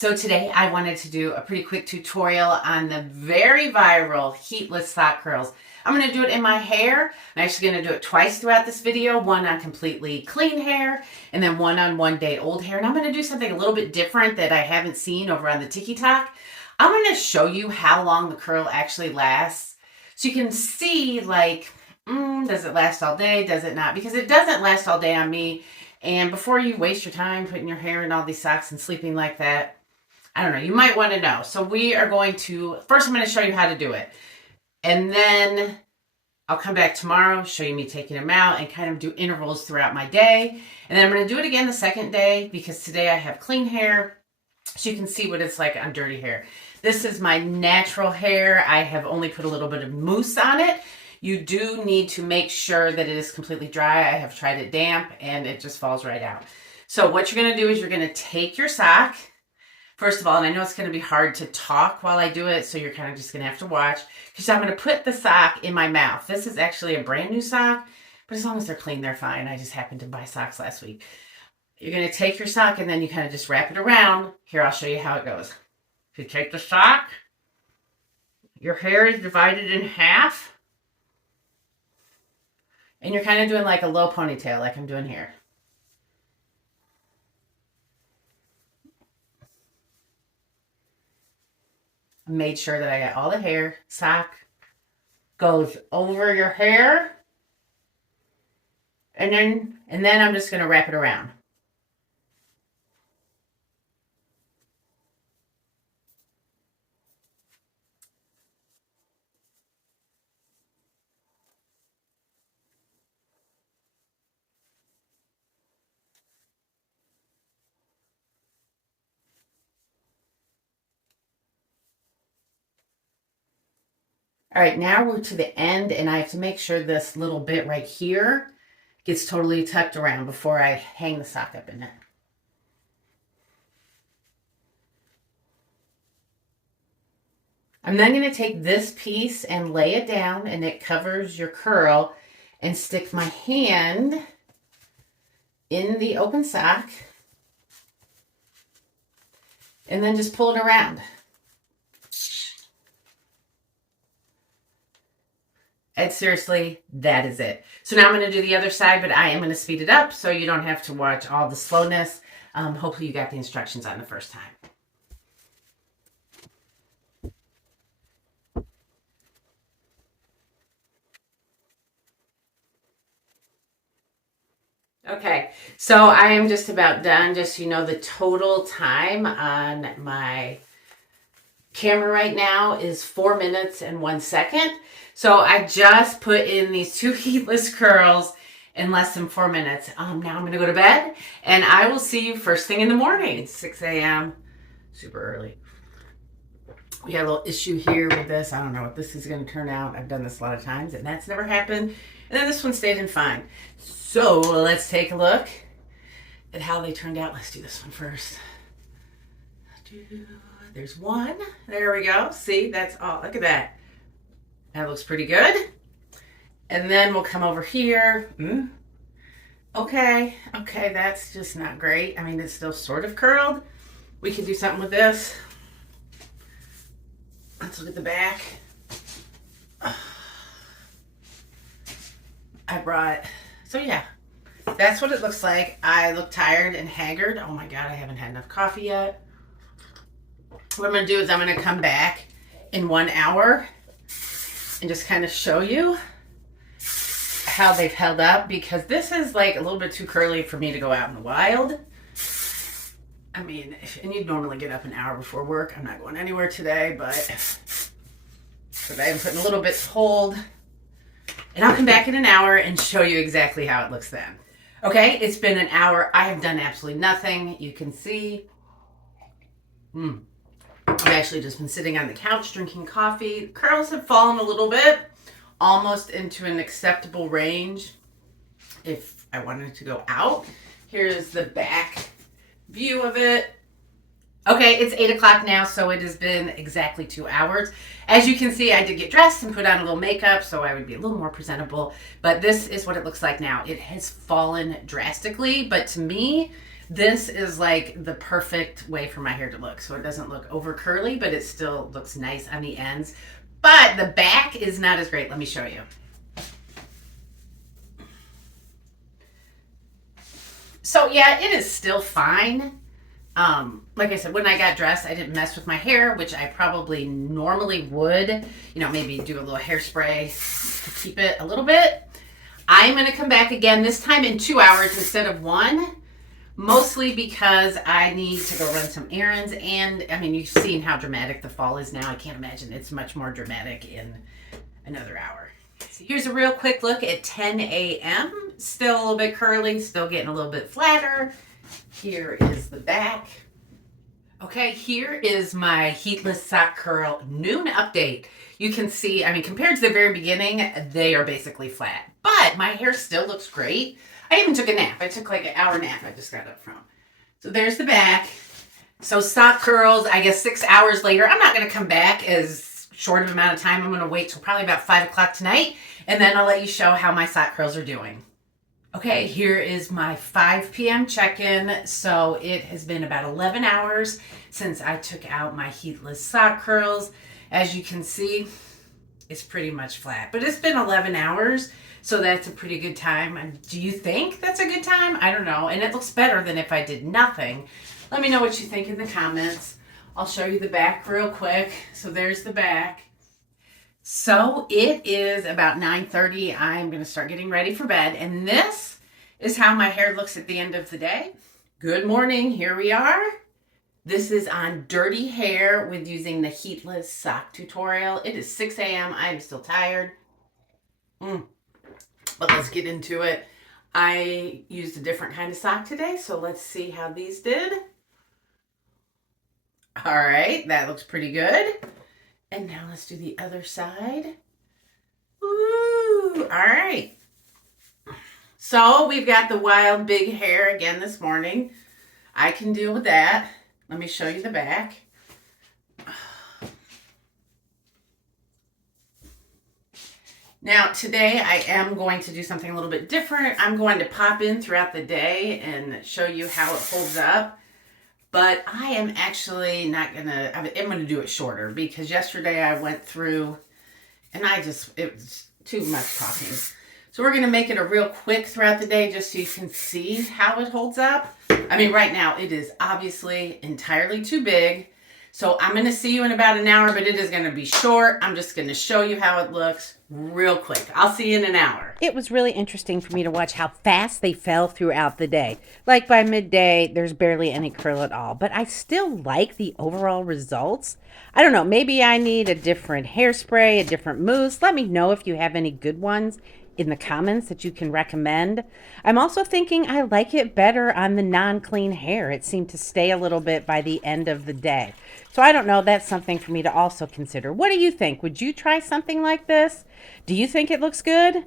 So today I wanted to do a pretty quick tutorial on the very viral heatless sock curls. I'm going to do it in my hair. I'm actually going to do it twice throughout this video, one on completely clean hair and then one on 1 day old hair. And I'm going to do something a little bit different that I haven't seen over on the TikTok. I'm going to show you how long the curl actually lasts. So you can see like, does it last all day? Does it not? Because it doesn't last all day on me. And before you waste your time putting your hair in all these socks and sleeping like that, I don't know, you might want to know. So we are going to, first I'm going to show you how to do it. And then I'll come back tomorrow, show you me taking them out and kind of do intervals throughout my day. And then I'm going to do it again the second day because today I have clean hair. So you can see what it's like on dirty hair. This is my natural hair. I have only put a little bit of mousse on it. You do need to make sure that it is completely dry. I have tried it damp and it just falls right out. So what you're going to do is you're going to take your sock. First of all, and I know it's going to be hard to talk while I do it, so you're kind of just going to have to watch, because I'm going to put the sock in my mouth. This is actually a brand new sock, but as long as they're clean, they're fine. I just happened to buy socks last week. You're going to take your sock and then you kind of just wrap it around. Here, I'll show you how it goes. If you take the sock, your hair is divided in half, and you're kind of doing like a low ponytail like I'm doing here. Made sure that I got all the hair. Sock goes over your hair. And then I'm just going to wrap it around. All right, now we're to the end, and I have to make sure this little bit right here gets totally tucked around before I hang the sock up in it. I'm then going to take this piece and lay it down, and it covers your curl, and stick my hand in the open sock, and then just pull it around. And seriously, that is it. So now I'm going to do the other side, but I am going to speed it up so you don't have to watch all the slowness. Hopefully you got the instructions on the first time. Okay, so I am just about done. Just so you know, the total time on my camera right now is 4 minutes and 1 second. So I just put in these 2 heatless curls in less than 4 minutes. Now I'm going to go to bed, and I will see you first thing in the morning, 6 a.m. Super early. We had a little issue here with this. I don't know what this is going to turn out. I've done this a lot of times, and that's never happened. And then this one stayed in fine. So let's take a look at how they turned out. Let's do this one first. There's one. There we go. See, that's all. Look at that. That looks pretty good. And then we'll come over here. Okay, that's just not great. I mean, it's still sort of curled. We could do something with this. Let's look at the back. So yeah, that's what it looks like. I look tired and haggard. Oh my God, I haven't had enough coffee yet. What I'm going to do is I'm going to come back in 1 hour and just kind of show you how they've held up, because this is like a little bit too curly for me to go out in the wild. I mean, and you'd normally get up an hour before work. I'm not going anywhere today, but I am putting a little bit to hold. And I'll come back in an hour and show you exactly how it looks then. Okay, it's been an hour. I have done absolutely nothing. You can see. I've actually just been sitting on the couch drinking coffee. Curls have fallen a little bit, almost into an acceptable range if I wanted to go out. Here's the back view of it. Okay, it's 8 o'clock now, so it has been exactly 2 hours. As you can see, I did get dressed and put on a little makeup so I would be a little more presentable, but this is what it looks like now. It has fallen drastically, but to me, This is like the perfect way for my hair to look. So it doesn't look over curly, but it still looks nice on the ends. But the back is not as great. Let me show you. So yeah, it is still fine. Like I said, when I got dressed, I didn't mess with my hair, which I probably normally would. You know, maybe do a little hairspray to keep it a little bit. I'm going to come back again, this time in 2 hours instead of 1. Mostly because I need to go run some errands. And, I mean, you've seen how dramatic the fall is now. I can't imagine it's much more dramatic in another hour. So here's a real quick look at 10 a.m. Still a little bit curly, still getting a little bit flatter. Here is the back. Okay, here is my Heatless Sock Curl noon update. You can see, I mean, compared to the very beginning, they are basically flat. But my hair still looks great. I even took a nap. I took like an hour nap I just got up from. So there's the back. So sock curls, I guess 6 hours later. I'm not going to come back as short of amount of time. I'm going to wait till probably about 5 o'clock tonight. And then I'll let you show how my sock curls are doing. Okay, here is my 5 p.m. check-in. So it has been about 11 hours since I took out my heatless sock curls. As you can see, it's pretty much flat. But it's been 11 hours, so that's a pretty good time. And do you think that's a good time? I don't know. And it looks better than if I did nothing. Let me know what you think in the comments. I'll show you the back real quick. So there's the back. So it is about 9:30. I'm going to start getting ready for bed. And this is how my hair looks at the end of the day. Good morning. Here we are. This is on dirty hair with using the heatless sock tutorial. It is 6 a.m. I'm still tired. But let's get into it. I used a different kind of sock today, so let's see how these did. All right, that looks pretty good. And now let's do the other side. Woo! All right. So we've got the wild big hair again this morning. I can deal with that. Let me show you the back. Now today I am going to do something a little bit different. I'm going to pop in throughout the day and show you how it holds up. But I am actually not gonna, I'm gonna do it shorter because yesterday I went through and it was too much talking. So we're gonna make it a real quick throughout the day just so you can see how it holds up. I mean, right now it is obviously entirely too big. So I'm gonna see you in about an hour, but it is gonna be short. I'm just gonna show you how it looks real quick. I'll see you in an hour. It was really interesting for me to watch how fast they fell throughout the day. Like by midday, there's barely any curl at all, but I still like the overall results. I don't know, maybe I need a different hairspray, a different mousse. Let me know if you have any good ones in the comments that you can recommend. I'm also thinking I like it better on the non-clean hair. It seemed to stay a little bit by the end of the day. So I don't know, that's something for me to also consider. What do you think? Would you try something like this? Do you think it looks good?